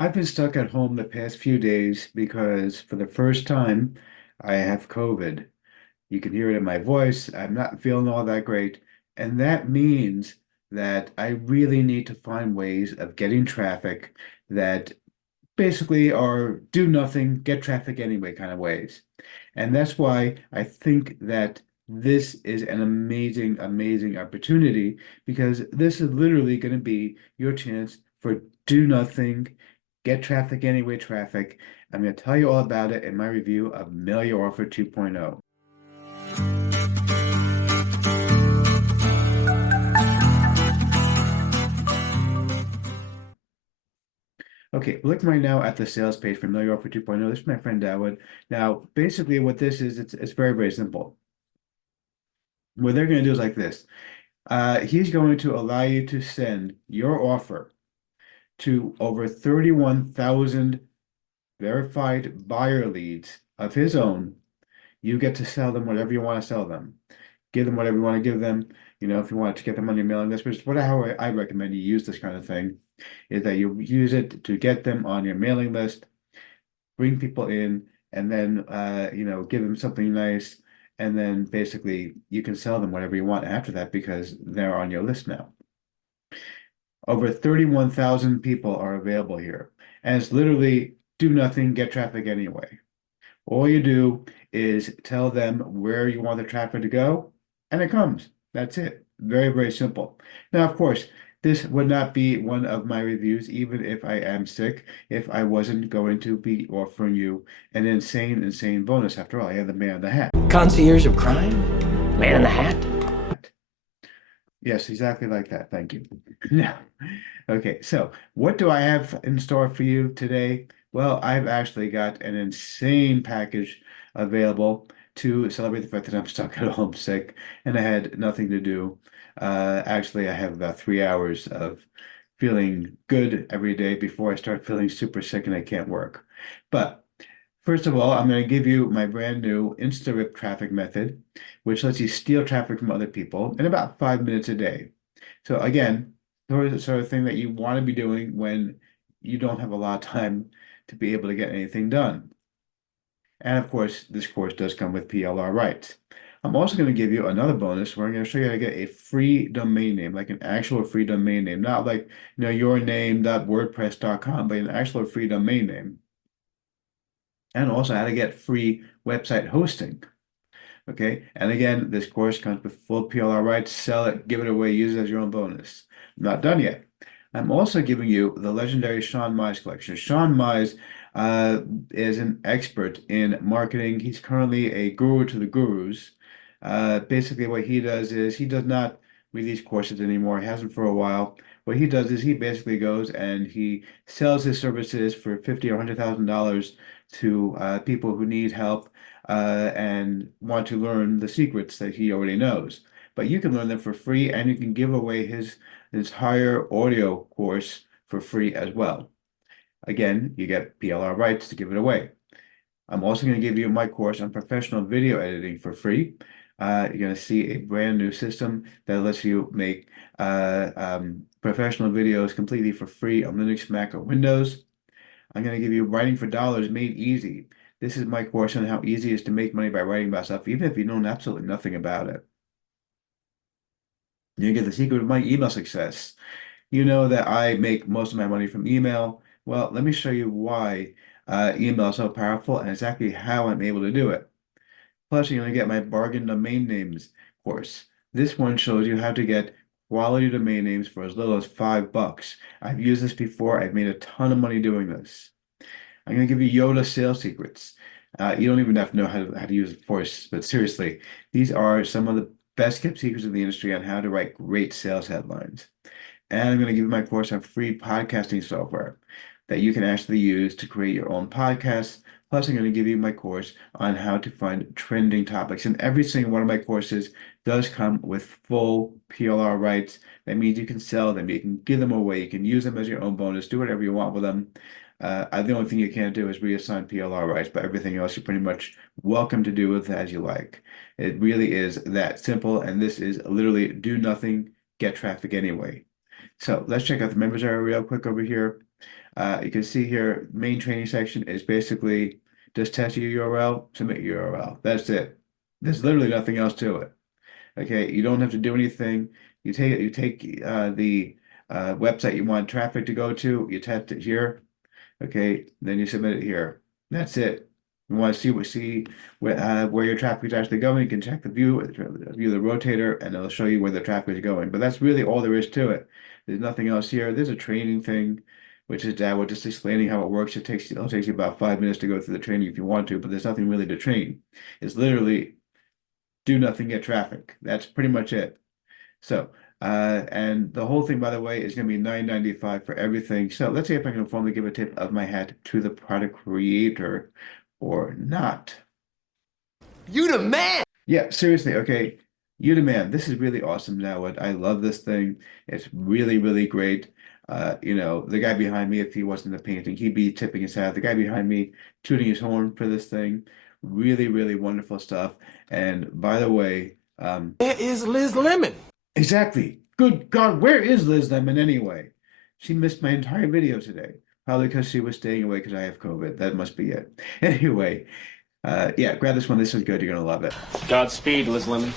I've been stuck at home the past few days because for the first time I have COVID. You can hear it in my voice. I'm not feeling all that great. And that means that I really need to find ways of getting traffic that basically are do nothing, get traffic anyway kind of ways. And that's why I think that this is an amazing, amazing opportunity because this is literally going to be your chance for do nothing, get traffic anyway traffic. I'm going to tell you all about it in my review of Mail Your Offer 2.0. Okay, looking right now at the sales page for Mail Your Offer 2.0. This is my friend Dawood. Now, basically what this is, it's very, very simple. What they're going to do is like this. He's going to allow you to send your offer to over 31,000 verified buyer leads of his own. You get to sell them whatever you want to sell them. Give them whatever you want to give them. If you want to get them on your mailing list, which is how I recommend you use this kind of thing, is that you use it to get them on your mailing list, bring people in, and then give them something nice, and then basically you can sell them whatever you want after that because they're on your list now. Over 31,000 people are available here, and it's literally do nothing, get traffic anyway. All you do is tell them where you want the traffic to go, and it comes. That's it. Very, very simple. Now, of course, this would not be one of my reviews, even if I am sick, if I wasn't going to be offering you an insane, insane bonus. After all, I am the man in the hat. Concierge of crime? Man in the hat? Yes, exactly like that. Thank you. Now, okay, so what do I have in store for you today? Well, I've actually got an insane package available to celebrate the fact that I'm stuck at home sick and I had nothing to do. Actually, I have about 3 hours of feeling good every day before I start feeling super sick and I can't work. But first of all, I'm going to give you my brand new InstaRip traffic method, which lets you steal traffic from other people in about 5 minutes a day. So again, the sort of thing that you want to be doing when you don't have a lot of time to be able to get anything done. And of course, this course does come with PLR rights. I'm also going to give you another bonus where I'm going to show you how to get a free domain name, like an actual free domain name, not like, yourname.wordpress.com, but an actual free domain name. And also how to get free website hosting. Okay, and again, this course comes with full PLR rights. Sell it, give it away, use it as your own bonus. I'm not done yet. I'm also giving you the legendary Sean Mize collection. Sean Mize is an expert in marketing. He's currently a guru to the gurus. Basically, what he does is he does not release courses anymore. He hasn't for a while. What he does is he basically goes and he sells his services for $50,000 or $100,000 to people who need help and want to learn the secrets that he already knows. But you can learn them for free, and you can give away his entire audio course for free as well. Again, you get PLR rights to give it away. I'm also going to give you my course on professional video editing for free. You're going to see a brand new system that lets you make professional videos completely for free on Linux, Mac, or Windows. I'm going to give you Writing for Dollars Made Easy. This is my course on how easy it is to make money by writing about stuff, even if you know absolutely nothing about it. You get the secret of my email success. You know that I make most of my money from email. Well, let me show you why email is so powerful and exactly how I'm able to do it. Plus, you're going to get my bargain domain names course. This one shows you how to get quality domain names for as little as $5. I've used this before. I've made a ton of money doing this. I'm going to give you Yoda sales secrets. You don't even have to know how to use it, of course, but seriously, these are some of the best kept secrets in the industry on how to write great sales headlines. And I'm going to give you my course on free podcasting software that you can actually use to create your own podcasts. Plus, I'm going to give you my course on how to find trending topics. And every single one of my courses does come with full PLR rights. That means you can sell them, you can give them away, you can use them as your own bonus, do whatever you want with them. The only thing you can't do is reassign PLR rights, but everything else you're pretty much welcome to do with as you like. It really is that simple, and this is literally do nothing, get traffic anyway. So let's check out the members area real quick over here. You can see here, main training section is basically just test your URL, submit your URL. That's it. There's literally nothing else to it. Okay, you don't have to do anything. You take the website you want traffic to go to, you test it here. Okay, then you submit it here. That's it. You want to see where your traffic is actually going, you can check the view the rotator, and it'll show you where the traffic is going. But that's really all there is to it. There's nothing else here. There's a training thing, which is that we're just explaining how it works. It'll take you about 5 minutes to go through the training if you want to, but there's nothing really to train. It's literally do nothing, get traffic. That's pretty much it. So, and the whole thing, by the way, is going to be $9.95 for everything. So let's see if I can formally give a tip of my hat to the product creator or not. You the man! Yeah, seriously, okay. You the man. This is really awesome, Nawad. I love this thing. It's really, really great. The guy behind me, if he wasn't the painting, he'd be tipping his hat. The guy behind me tooting his horn for this thing. Really, really wonderful stuff. And by the way, Where is Liz Lemon? exactly. Good God, where is Liz Lemon anyway? She missed my entire video today. Probably because she was staying away because I have COVID. That must be it. Anyway, yeah, grab this one. This is good. You're gonna love it. Godspeed, Liz Lemon.